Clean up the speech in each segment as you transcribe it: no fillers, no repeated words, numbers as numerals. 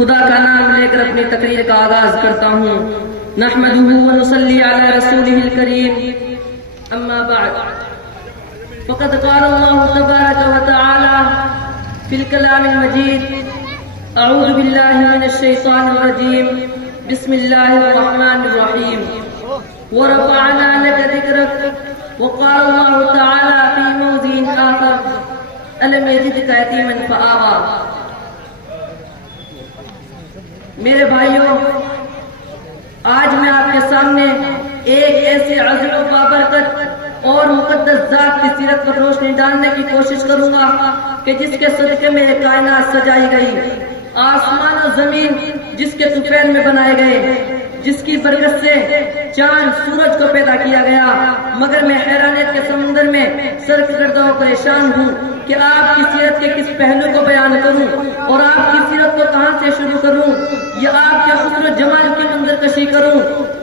خدا کا نام لے کر اپنی تقریر کا آغاز کرتا ہوں۔ نحمدہ و نصلی علی رسولہ الکریم، اما بعد فقد قال اللہ تبارک و تعالی فی الکلام المجید: اعوذ باللہ من الشیطان الرجیم، بسم اللہ الرحمن الرحیم، ورفعنا لك ذکرک، وقال اللہ تعالی فی موضع آخر: الم یجدک یتیما فآوی۔ میرے بھائیوں، آج میں آپ کے سامنے ایک ایسے عظیم و بابرکت اور مقدس ذات کی سیرت پر روشنی ڈالنے کی کوشش کروں گا کہ جس کے صدقے میں یہ کائنات سجائی گئی، آسمان و زمین جس کے طفیل میں بنائے گئے، جس کی برکت سے چاند سورج کو پیدا کیا گیا، مگر میں حیرانیت کے سمندر میں سرگردہ و پریشان ہوں کہ آپ کی سیرت کے کس پہلو کو بیان کروں اور آپ کی سیرت کو کہاں سے شروع کروں، یا آپ کے حسن و جمال کی منظر کشی کروں،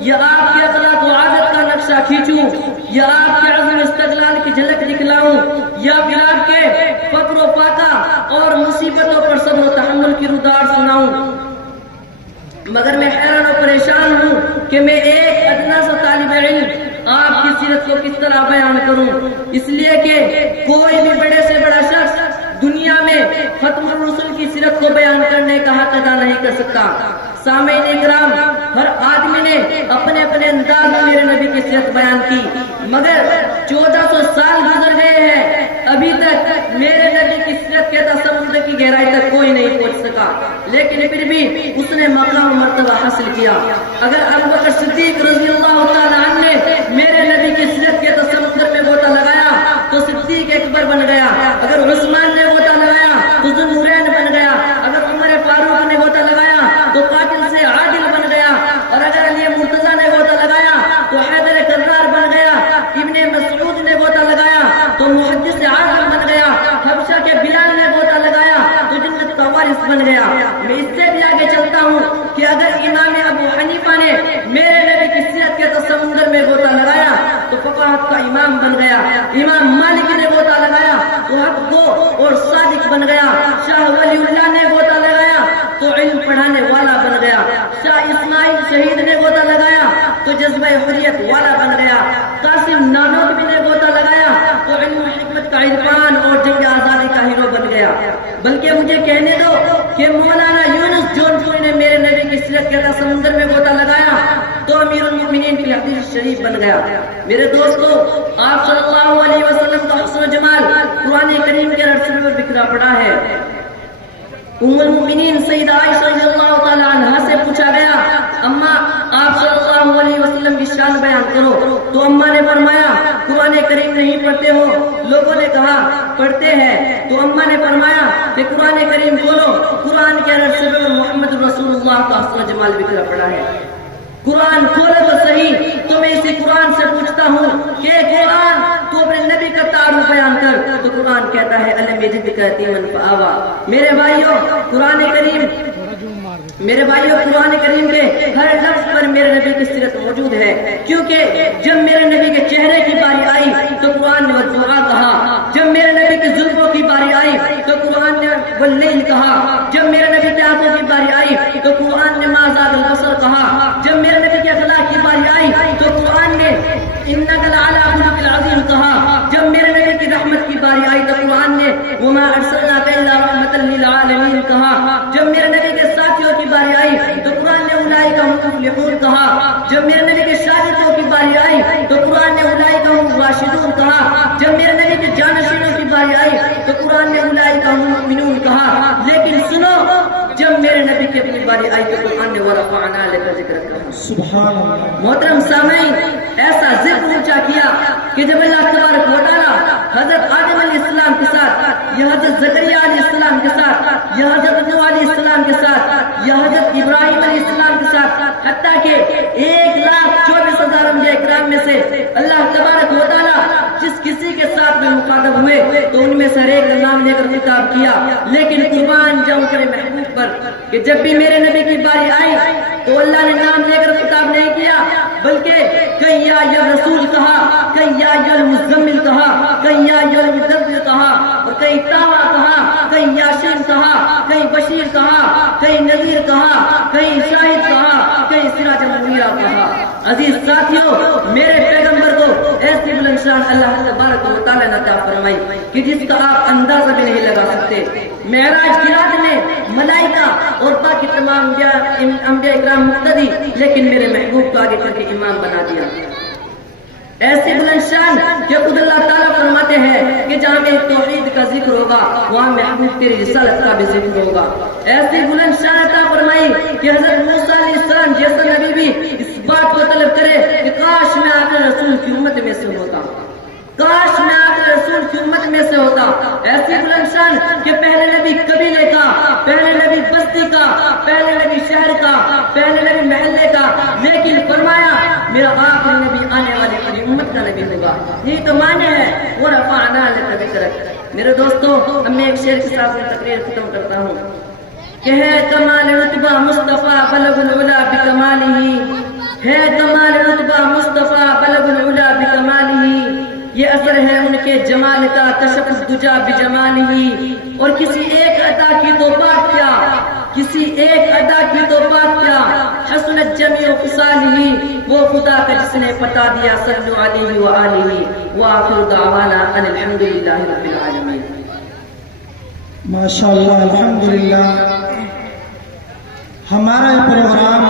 یا آپ کے اخلاق و عادت کا نقشہ کھینچوں، یا آپ کے عزم استقلال کی جھلک دکھلاؤں، یا پھر آپ کے فقر و فاقہ اور مصیبتوں پر صبر و تحمل کی رودار سناؤں۔ مگر میں حیران و پریشان ہوں کہ میں ایک ادنا سا طالب علم آپ کی سیرت کو کس طرح بیان کروں، اس لیے کہ کوئی بھی بڑے سے بڑا شخص دنیا میں ختم الرسل کی سیرت کو بیان کرنے کا حق ادا نہیں کر سکتا۔ سامعین اکرام، ہر آدمی نے اپنے اپنے انداز میں میرے نبی کی سیرت بیان کی، مگر 1400 سال گزر گئے ہیں، ابھی تک میرے نبی کی سیرت کے سمندر کی گہرائی تک کوئی نہیں پہنچ سکا، لیکن پھر بھی اس نے مقام و مرتبہ حاصل کیا۔ اگر ابوبکر صدیق رضی اللہ تعالیٰ عنہ نے میرے نبی کی سیرت کے سمندر میں غوطہ لگایا تو صدیق اکبر بن گیا، اگر عثمان نے غوطہ لگایا تو ذو النورین بن گیا، اگر عمر فاروق نے غوطہ لگایا تو قاتل سے عادل بن گیا، اور اگر علی مرتضیٰ نے غوطہ لگایا تو حیدر کرار بن گیا، ابن مسعود نے غوطہ لگایا تو محدث عالم بن گیا، حبشہ کے بلال نے غوطہ لگایا تو جنت کا وارث بن گیا۔ میں اس سے بھی آگے چلتا ہوں کہ اگر امام ابو حنیفہ نے میرے نبی کی سیرت کے سمندر میں غوطہ لگایا تو فقاہت کا امام بن گیا، امام مالک نے غوطہ لگایا تو حق گو اور صادق بن گیا، شاہ ولی اللہ نے غوطہ لگایا تو علم پڑھانے والا بن گیا، شاہ اسماعیل شہید نے غوطہ لگایا تو جذبہ حریت والا بن گیا، قاسم نانوتوی نے غوطہ لگایا تو علم و حکمت کا عرفان اور جنگ آزادی کا ہیرو بن گیا۔ بلکہ مجھے کہنے دو کہ مولانا یونس جونپوری نے میرے نبی کی سیرت کے سمندر میں غوطہ لگایا تو امیر المؤمنین کی حدیث شریف بن گیا۔ میرے دوستو، آپ صلی اللہ علیہ وسلم کا حسن و جمال قرآن کریم کے رسول میں بکھرا پڑا ہے۔ ام المؤمنین سیدہ عائشہ رضی اللہ تعالی عنہا سے پوچھا گیا، اماں آپ صلی اللہ علیہ وسلم کی شان بیان کرو، تو اماں نے فرمایا قرآن کریم نہیں پڑھتے ہو؟ لوگوں نے کہا پڑھتے ہیں، تو اماں نے فرمایا کہ قرآن کریم کھولو، قرآن کے رسول میں محمد رسول اللہ کا حسن و جمال بکھرا پڑا ہے۔ قرآن کھولو تو صحیح۔ تو میں اسی قرآن سے پوچھتا ہوں کہ قرآن تو اپنے نبی کا تعارف بیان کر، تو قرآن کہتا ہے الم یجدک یتیما فآوی۔ میرے بھائیوں، قرآن کریم کے ہر لفظ پر میرے نبی کی سیرت موجود ہے، کیونکہ جب میرے نبی کے چہرے کی باری آئی تو قرآن نے والضحیٰ کہا، جب میرے نبی کی زلفوں کی باری آئی تو قرآن نے واللیل کہا، جب میرے نبی کے آنکھوں کی باری آئی تو قرآن نے ما زاغ البصر کہا، جب میرے نبی کے اخلاق کی باری آئی تو قرآن نے انک لعلی خلق عظیم کہا، جب میرے نبی کی رحمت کی باری آئی تو قرآن نے وما ارسلناک الا رحمۃ للعالمین کہا، جب میرے نبی کے ساتھیوں کی باری آئی تو قرآن نے اولئک هم المفلحون کہا، جب میرے نبی کے شاگردوں کی باری آئی تو قرآن نے اولئک هم الراشدون کہا، جب میرے نبی کے جانشینوں کی باری آئی تو قرآن نے اولئک هم المؤمنون کہا۔ لیکن سنو، جب میرے نبی کی اپنی باری آئی تو قرآن نے ورفعنا لک ذکرک کہا۔ سبحان اللہ۔ محترم سامعین، ایسا ذکر اونچا کیا کہ جب اللہ تبارک و تعالی حضرت آدم علیہ السلام کے ساتھ، یا حضرت زکریا علیہ السلام کے ساتھ، یا حضرت نوح علیہ السلام کے ساتھ، یا حضرت ابراہیم علیہ السلام کے ساتھ، حتیٰ کہ 1,24,000 انبیاء کرام میں سے اللہ تبارک و تعالی جس کسی کے ساتھ میں مخاطب ہوئے تو ان میں سے ہر ایک کا نام لے کر خطاب کیا، لیکن قربان جاؤں کرے محبوب پر کہ جب بھی میرے نبی کی باری آئی تو اللہ نے نام لے کر خطاب نہیں کیا، بلکہ کہیں یا رسول کہا، کہیں کہیں یا ایھا المزمل کہا، کہیں یا ایھا المدثر کہا، اور کہیں طٰہٰ کہا، کہیں یاسین کہا، کہیں بشیر کہا، کہیں نذیر کہا، کہیں شاہد کہا، کہیں سراج منیرہ کہا۔ عزیز ساتھیوں، میرے پیغمبر کو ایسی بلند شان اللہ تبارک و تعالیٰ نے عطا فرمائی کہ جس کا آپ اندازہ بھی نہیں لگا سکتے۔ معراج کی رات میں ملائکہ اور باقی تمام انبیاء اکرام مقتدی، لیکن میرے محبوب کو آگے چل کے امام بنا دیا۔ ایسی بلند شان کہ خود اللہ تعالیٰ فرماتے ہیں کہ جہاں میں توحید کا ذکر ہوگا وہاں محبوب تیری رسالت کا بھی ذکر ہوگا۔ ایسی بلند شان عطا فرمائی کہ حضرت موسیٰ علیہ السلام جیسا نبی بھی اس بات کو طلب کرے کہ کاش میں آخر رسول کی امت میں سے ہوتا، کاش میں آخر رسول کی امت میں سے ہوتا۔ ایسی بلند شان کہ پہلے نبی قبیلے کا، پہلے نبی بستی کا، پہلے نبی شہر کا، پہلے نبی محلے کا، لیکن فرمایا میرا آخری نبی آنے والی پوری امت کا نبی ہوگا۔ یہی تو معنی ہے وَرَفَعْنَا لَكَ ذِكْرَكَ۔ میرے دوستوں، اب میں ایک شعر کے ساتھ تقریر ختم کرتا ہوں کہ ہے کمال رتبہ مصطفیٰ بلغ العلا بکمالہ، ہے کمال رتبہ مصطفیٰ بلغ العلا بکمالہ، یہ اثر ہے ان کے جمال کا کشف الدجا بجمالہ۔ اور کسی ایک ادا کی تو بات کیا، کسی ایک ادا کی تو بات کیا، حسنت جمیع خصالہ، وہ خدا کا جس نے بتا دیا صلو علیہ وآلہ، وآخر دعوانا ان الحمدللہ رب العالمین۔ ماشاءاللہ، الحمدللہ۔ ہمارا یہ پروگرام